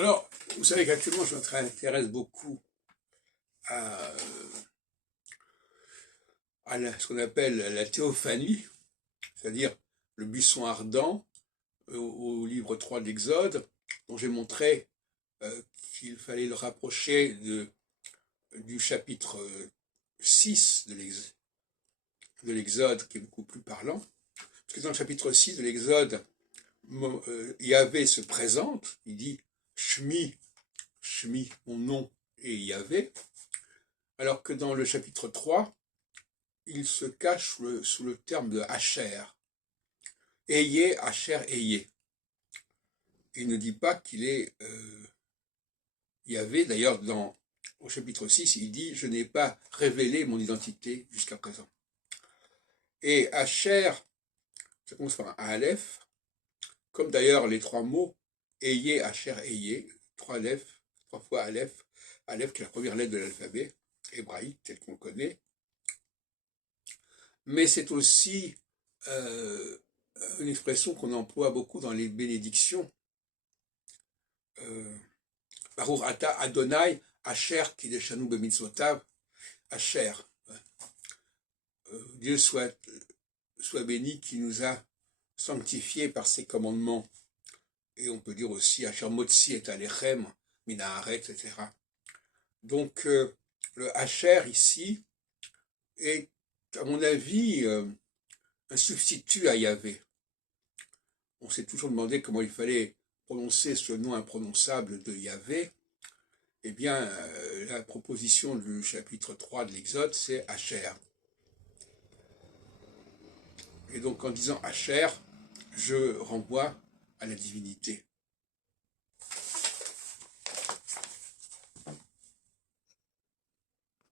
Alors, vous savez qu'actuellement, je m'intéresse beaucoup à, ce qu'on appelle la théophanie, c'est-à-dire le buisson ardent, au livre 3 de l'Exode, dont j'ai montré qu'il fallait le rapprocher du chapitre 6 de l'Exode, qui est beaucoup plus parlant. Parce que dans le chapitre 6 de l'Exode, Yahvé se présente, il dit Shmi, Shmi, mon nom, et Yahvé, alors que dans le chapitre 3, il se cache sous le terme de Asher. Ayez, Asher, ayez. Il ne dit pas qu'il est Yahvé. D'ailleurs, au chapitre 6, il dit « Je n'ai pas révélé mon identité jusqu'à présent ». Et Asher, ça commence par un Aleph, comme d'ailleurs les trois mots Ayez, Asher, ayez, trois fois Aleph, Aleph qui est la première lettre de l'alphabet hébraïque tel qu'on le connaît. Mais c'est aussi une expression qu'on emploie beaucoup dans les bénédictions. Baruch ata Adonai Asher kideshanu b'mitzvotav Asher. Dieu soit béni qui nous a sanctifiés par ses commandements. Et on peut dire aussi Asher motzi et alechem min haaretz, etc. Donc le Asher ici est, à mon avis, un substitut à Yahvé. On s'est toujours demandé comment il fallait prononcer ce nom imprononçable de Yahvé. Eh bien, la proposition du chapitre 3 de l'Exode, c'est Asher. Et donc, en disant Asher, je renvoie à la divinité.